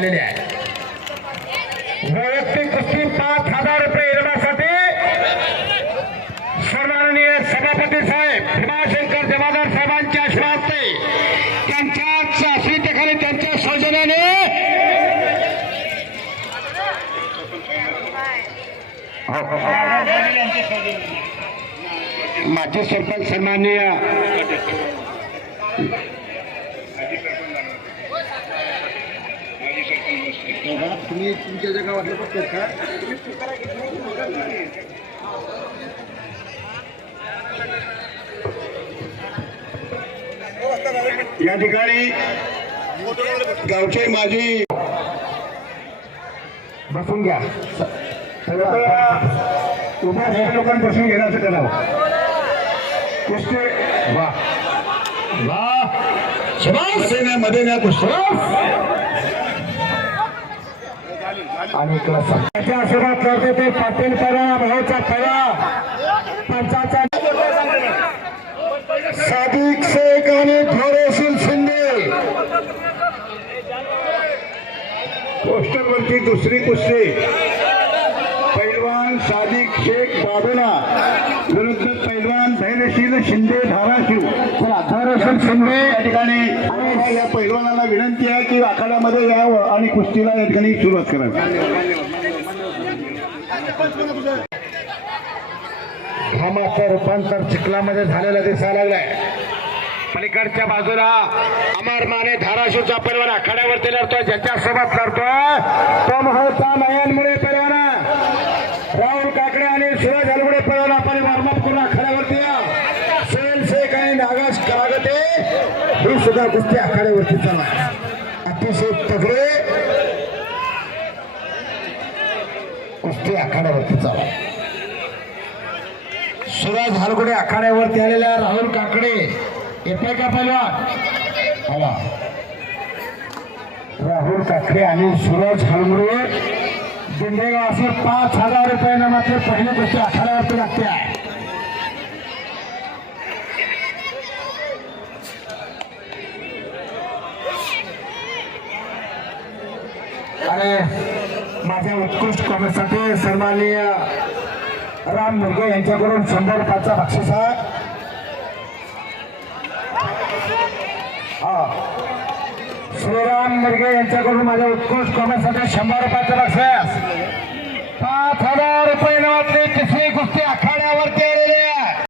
आलेले आहे. वैयक्तिक कुस्ती 5,000 रुपये इनामासाठी सन्माननीय सभापती साहेब भीमाशंकर जमादार साहेबांच्या आशीर्वादाने त्यांच्याच आश्रितेखाली त्यांच्या सौजन्याने माजी सरपंच सन्माननीय तुम्ही तुमच्या जगा वाटलं बघतात का? या ठिकाणी गावचे माजी बसून घ्या. उभ्या लोकांनी बसून घेण्याचं करावं. कुस्ती वा मध्ये न्या कुस्ती आणि त्याच्या आशीर्वाद करते ते पाटील परा भाऊचा खरा पंचाचा सादिक शेख आणि थोरेशील शिंदे. पोस्टरवरती दुसरी कुस्ती पैलवान सादिक शेख बाबेला विरुद्ध पैलवान धैर्यशील शिंदे धाराशिव. चला धैर्यशील शिंदे या ठिकाणी या पैलवानाला विनंती आहे की आखाड्यामध्ये यावं आणि कुस्तीला या ठिकाणी सुरुवात करावी. घामाचं रूपांतर चिखलामध्ये झालेलं दिसायला लागलंय. पलीकडच्या बाजूला अमर माने धाराशिवचा पैलवान आखाड्यावरती लढतोय. ज्यांच्यासोबत लढतोय तो महोत्सव नयनमुळे पैलवाना राहुल काकडे आणि सुरेश हलगुडे पैलवान आपण वॉर्मअप करून आखाड्यावरती या. सुनील शेख आणि नागेश करागते ही सुद्धा कुस्ती आखाड्यावरती चालू आहे. अतिशय तगडे कुस्ती आखाड्यावरती चालू आहे. सुरेश हलगुडे आखाड्यावरती आलेल्या राहुल काकडे येते का पैलवान हवा. राहुल काकडे आणि सुरेश हलगुडे दिंडेगाव असे 5,000 रुपये नामाचे पहिली कुस्ती आखाड्यावरती लागते आहे. आणि माझ्या उत्कृष्ट कॉमेसाठी सन्माननीय राम मुरगे यांच्याकडून 100 रुपयाचा बक्षीस आहे. श्रीराम मुरगे यांच्याकडून माझ्या उत्कृष्ट कॉमेसाठी 100 रुपयाचं बक्षीस. 5,000 रुपये नावातली तिसरी कुस्ती आखाड्यावरती आलेली